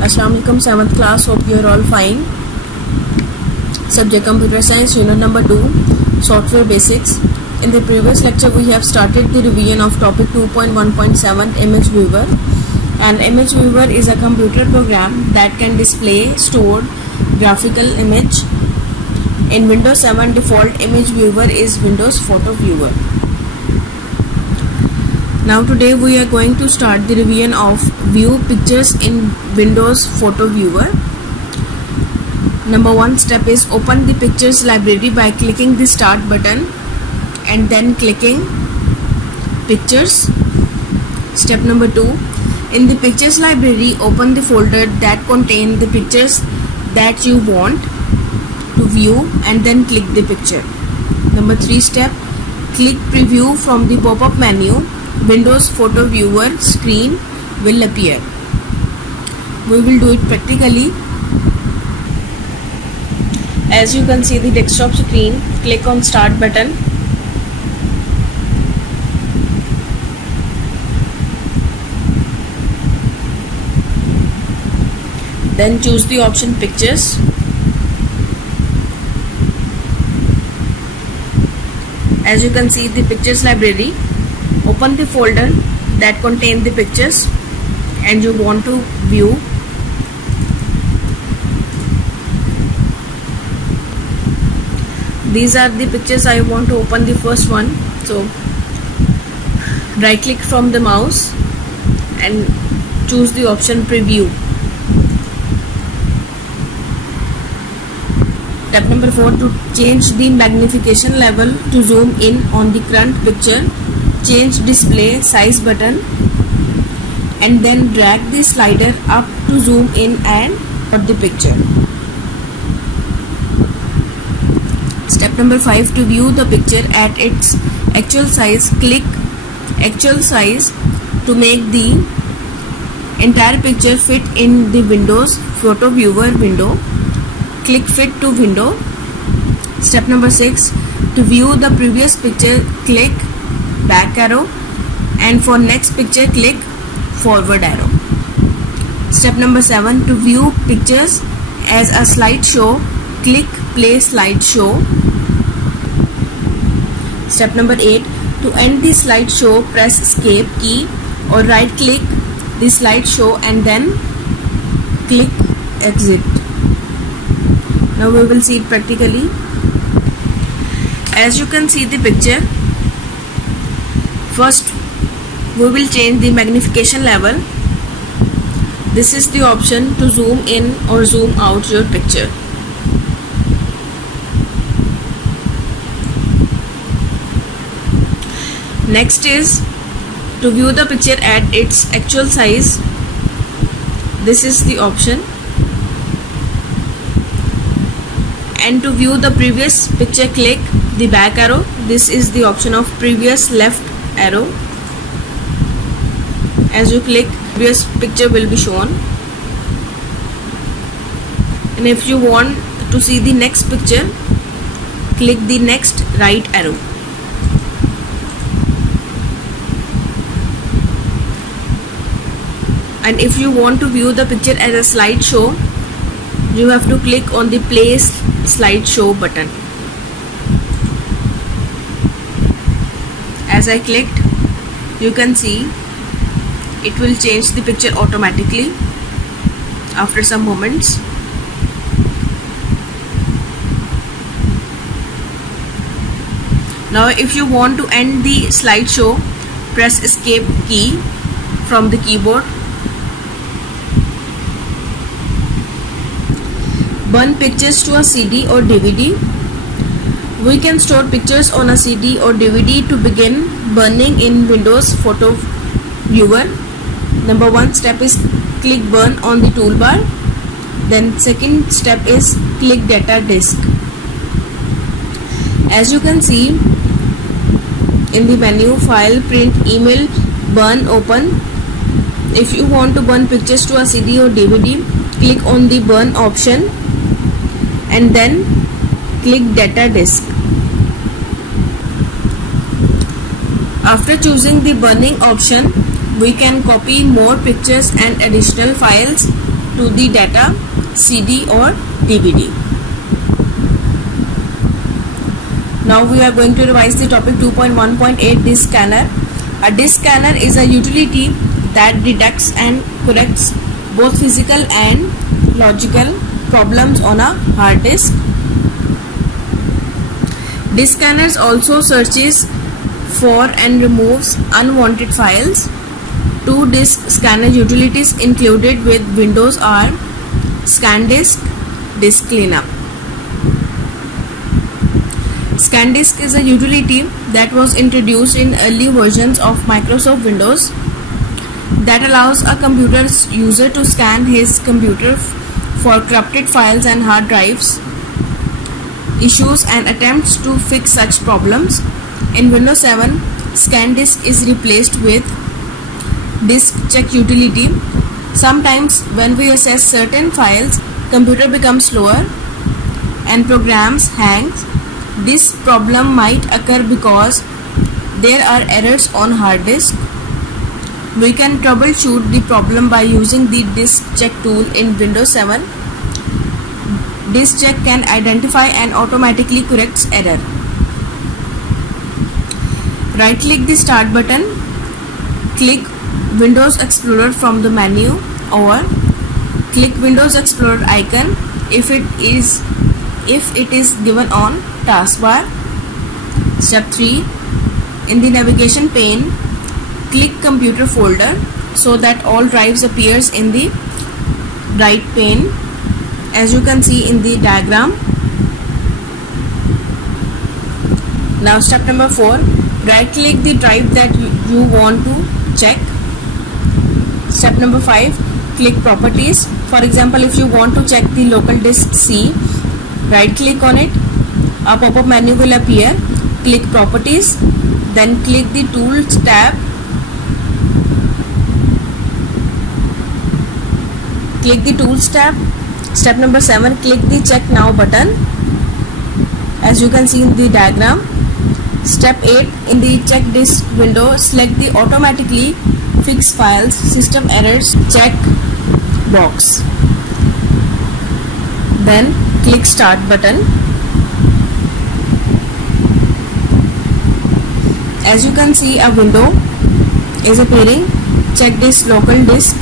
Assalamualaikum 7th class, hope you are all fine. Subject Computer Science, unit number 2, Software Basics. In the previous lecture we have started the revision of topic 2.1.7 Image Viewer. And Image Viewer is a computer program that can display stored graphical image. In Windows 7, default Image Viewer is Windows Photo Viewer. Now today we are going to start the revision of view pictures in Windows Photo Viewer. Number 1 step is open the pictures library by clicking the start button and then clicking pictures. Step number 2, in the pictures library open the folder that contain the pictures that you want to view and then click the picture. Number 3 step, click preview from the pop-up menu. Windows Photo Viewer screen will appear. We will do it practically. As you can see the desktop screen, click on start button. Then choose the option pictures. As you can see the pictures library, open the folder that contain the pictures and you want to view. These are the pictures I want to open. The first one, so right click from the mouse and choose the option preview. Step number 4, to change the magnification level to zoom in on the current picture, change display size button and then drag the slider up to zoom in and out the picture. Step number 5, to view the picture at its actual size, click actual size to make the entire picture fit in the Windows Photo Viewer window. Click fit to window. Step number 6, to view the previous picture, click back arrow and for next picture click forward arrow. Step number 7, to view pictures as a slideshow, click play slideshow. Step number 8, to end the slideshow, press escape key or right click the slideshow and then click exit. Now we will see it practically. As you can see the picture, first we will change the magnification level. This is the option to zoom in or zoom out your picture. Next is to view the picture at its actual size. This is the option. And to view the previous picture, click the back arrow. This is the option of previous left arrow. As you click, previous picture will be shown. And if you want to see the next picture, click the next right arrow. And if you want to view the picture as a slideshow, you have to click on the play slideshow button. As I clicked, you can see it will change the picture automatically after some moments. Now if you want to end the slideshow, press escape key from the keyboard. Burn pictures to a CD or DVD. We can store pictures on a CD or DVD to begin burning in Windows Photo Viewer. Number 1 step is click burn on the toolbar. Then second step is click data disk. As you can see in the menu, file, print, email, burn, open. If you want to burn pictures to a CD or DVD, click on the burn option and then click data disk. After choosing the burning option, we can copy more pictures and additional files to the data, CD or DVD. Now we are going to revise the topic 2.1.8 disk scanner. A disk scanner is a utility that detects and corrects both physical and logical problems on a hard disk. Disk scanners also searches for and removes unwanted files. Two disk scanner utilities included with Windows are ScanDisk, Disk Cleanup. ScanDisk is a utility that was introduced in early versions of Microsoft Windows that allows a computer's user to scan his computer for corrupted files and hard drives, issues and attempts to fix such problems. In Windows 7, ScanDisk is replaced with Disk Check utility. Sometimes when we access certain files, computer becomes slower and programs hang. This problem might occur because there are errors on hard disk. We can troubleshoot the problem by using the Disk Check tool in Windows 7. Disk Check can identify and automatically corrects error. Right click the Start button, click Windows Explorer from the menu, or click Windows Explorer icon if it is given on taskbar. Step 3. In the navigation pane, click Computer folder so that all drives appears in the right pane, as you can see in the diagram. Now step number 4. Right click the drive that you want to check. Step number 5. Click Properties. For example, if you want to check the local disk C, right click on it. A pop-up menu will appear. Click Properties, then click the Tools tab. Click the Tools tab. Step number 7. Click the Check Now button, as you can see in the diagram. Step 8. In the Check Disk window, select the Automatically Fix Files System Errors check box. Then click Start button. As you can see, a window is appearing. Check this local disk.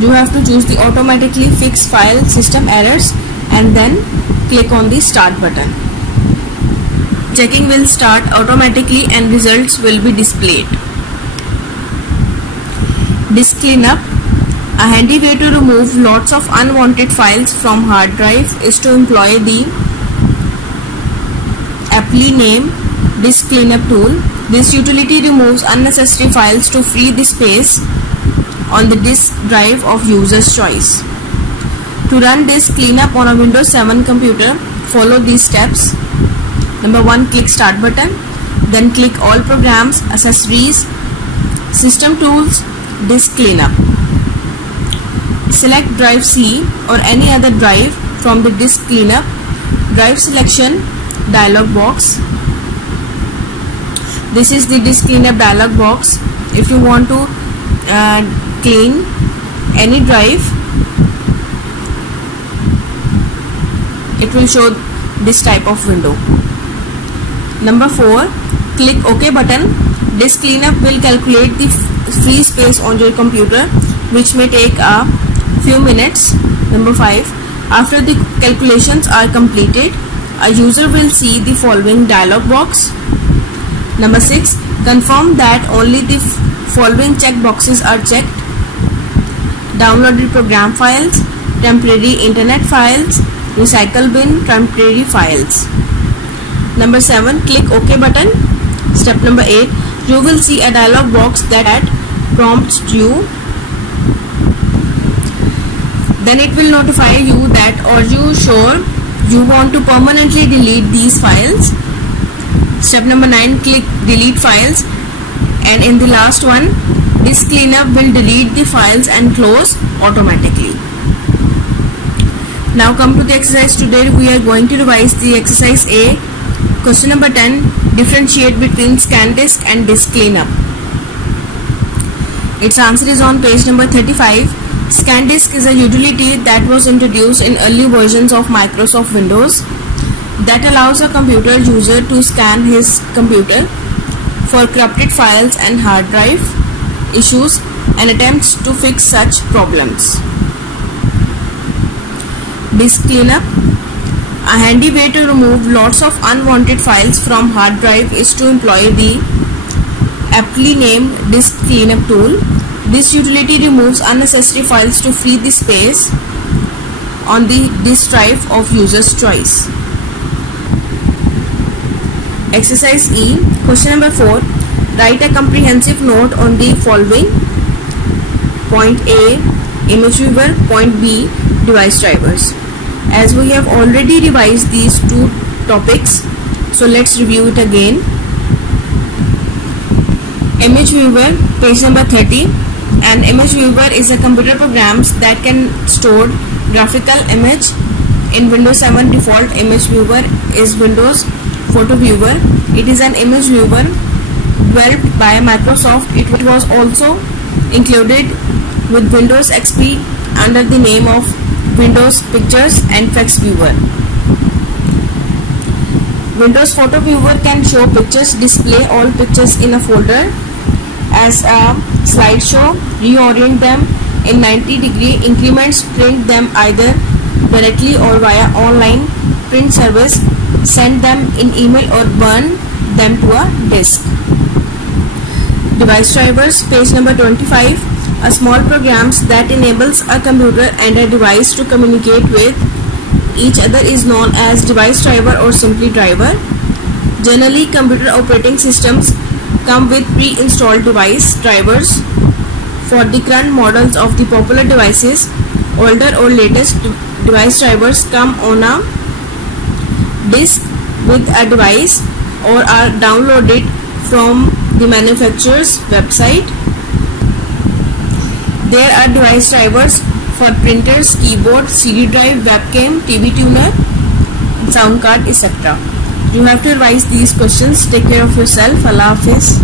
You have to choose the Automatically Fix File System Errors and then click on the Start button. Checking will start automatically and results will be displayed. Disk Cleanup. A handy way to remove lots of unwanted files from hard drive is to employ the aptly named Disk Cleanup tool. This utility removes unnecessary files to free the space on the disk drive of user's choice. To run Disk Cleanup on a Windows 7 computer, follow these steps. Number 1. Click Start button, then click All Programs, Accessories, System Tools, Disk Cleanup. Select drive C or any other drive from the Disk Cleanup drive selection dialog box. This is the Disk Cleanup dialog box. If you want to clean any drive, it will show this type of window. Number 4. Click OK button. Disk Cleanup will calculate the free space on your computer, which may take a few minutes. Number 5. After the calculations are completed, a user will see the following dialog box. Number 6. Confirm that only the following check boxes are checked: downloaded program files, temporary internet files, recycle bin, temporary files. Number 7. Click OK button. Step number 8. You will see a dialog box that prompts you. Then it will notify you that are you sure you want to permanently delete these files. Step number 9. Click Delete Files, and in the last one, Disk Cleanup will delete the files and close automatically. Now come to the exercise. Today we are going to revise the exercise A. Question number 10. Differentiate between ScanDisk and Disk Cleanup. Its answer is on page number 35. ScanDisk is a utility that was introduced in early versions of Microsoft Windows that allows a computer user to scan his computer for corrupted files and hard drive issues and attempts to fix such problems. Disk cleanup. A handy way to remove lots of unwanted files from hard drive is to employ the aptly named disk cleanup tool. This utility removes unnecessary files to free the space on the disk drive of user's choice. Exercise E. Question number 4. Write a comprehensive note on the following. Point A, image viewer. Point B, device drivers. As we have already revised these two topics, so let's review it again. Image viewer, page number 30. An image viewer is a computer program that can store graphical image. In Windows 7, default image viewer is Windows Photo Viewer. It is an image viewer developed by Microsoft. It was also included with Windows XP under the name of Windows Pictures and Effects Viewer. Windows Photo Viewer can show pictures, display all pictures in a folder as a slideshow, reorient them in 90-degree increments, print them either directly or via online print service, send them in email or burn them to a disk. Device drivers, page number 25. A small programs that enables a computer and a device to communicate with each other is known as device driver or simply driver. Generally, computer operating systems come with pre-installed device drivers. For the current models of the popular devices, older or latest device drivers come on a disk with a device or are downloaded from the manufacturer's website. There are device drivers for printers, keyboard, CD drive, webcam, TV tuner, sound card, etc. You have to revise these questions. Take care of yourself. Allah Hafiz.